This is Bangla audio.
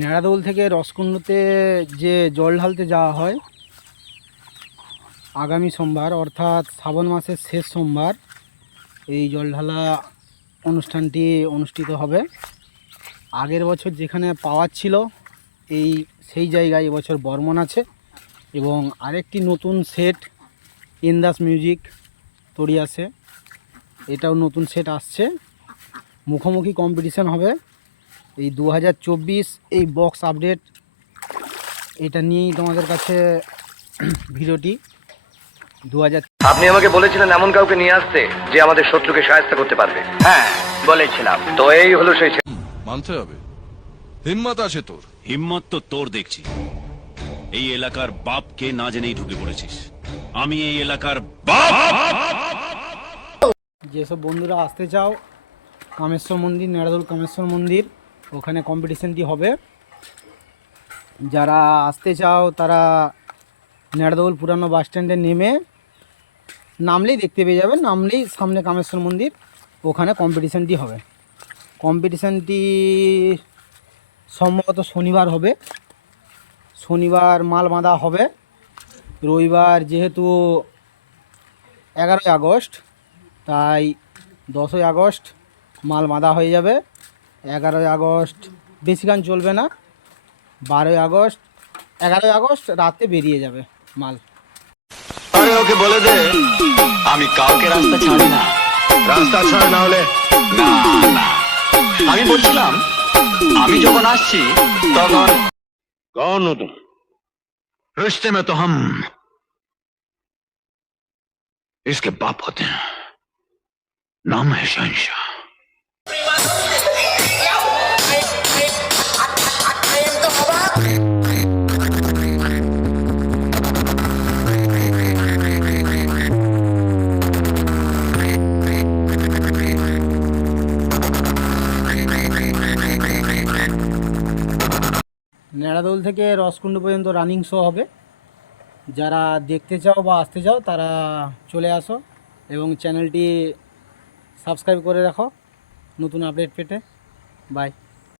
নেড়াদোল থেকে রসকুণ্ডতে যে জল ঢালতে যাওয়া হয়, আগামী সোমবার, অর্থাৎ শ্রাবণ মাসের শেষ সোমবার, এই জল ঢালা অনুষ্ঠানটি অনুষ্ঠিত হবে। আগের বছর যেখানে পাওয়ার ছিল, এই সেই জায়গায় এবছর বর্মন আছে এবং আরেকটি নতুন সেট ইন্দাস মিউজিক তৈরি আছে। এটাও নতুন সেট আসছে। মুখোমুখি কম্পিটিশন হবে। এই দু হাজার চব্বিশ এই বক্স আপডেট এটা নিয়েই তোমাদের কাছে ভিডিওটি। দু হাজার আপনি আমাকে বলেছিলেন এমন কাউকে নিয়ে আসতে যে আমাদের শত্রুকে সাহায্য করতে পারবে। হ্যাঁ বলেছিলাম। তো এই হলো সেই। মানতে হবে। হিম্মত আছে তোর। হিম্মত তো তোর দেখছি। এই এলাকার বাপকে না জেনেই ঢুকে পড়েছিস। আমি এই এলাকার বাপ! যেসব বন্ধুরা আসতে চাও কামেশ্বর মন্দির নেড়াদুল কামেশ্বর মন্দির ওখানে কম্পিটিশনটি হবে। যারা আসতে চাও, তারা নেড়াদৌল পুরানো বাস স্ট্যান্ডে নেমে নামলেই দেখতে পেয়ে যাবেন নামলেই সামনে কামেশ্বর মন্দির, ওখানে কম্পিটিশানটি হবে। কম্পিটিশানটি সম্ভবত শনিবার হবে। শনিবার মাল বাঁধা হবে। রবিবার যেহেতু এগারোই আগস্ট, তাই দশই আগস্ট মাল বাঁধা হয়ে যাবে। এগারোই আগস্ট বেশি গান চলবে না বারোই আগস্ট এগারোই আগস্ট রাতে বেরিয়ে যাবে মাল আরে ওকে বলে দে আমি কাউকে রাস্তা ছাড়ি না রাস্তা ছাড় না হলে না না আমি বলছিলাম আমি যখন আসছি তখন कौन हो तुम रिश्ते में तो हम इसके बाप होते हैं नाम है शहनशाह নেড়াদোল থেকে রসকুণ্ড পর্যন্ত রানিং শো হবে। যারা দেখতে চাও বা আসতে চাও, তারা চলে আসো এবং চ্যানেলটি সাবস্ক্রাইব করে রাখো। নতুন আপডেট পেতে। বাই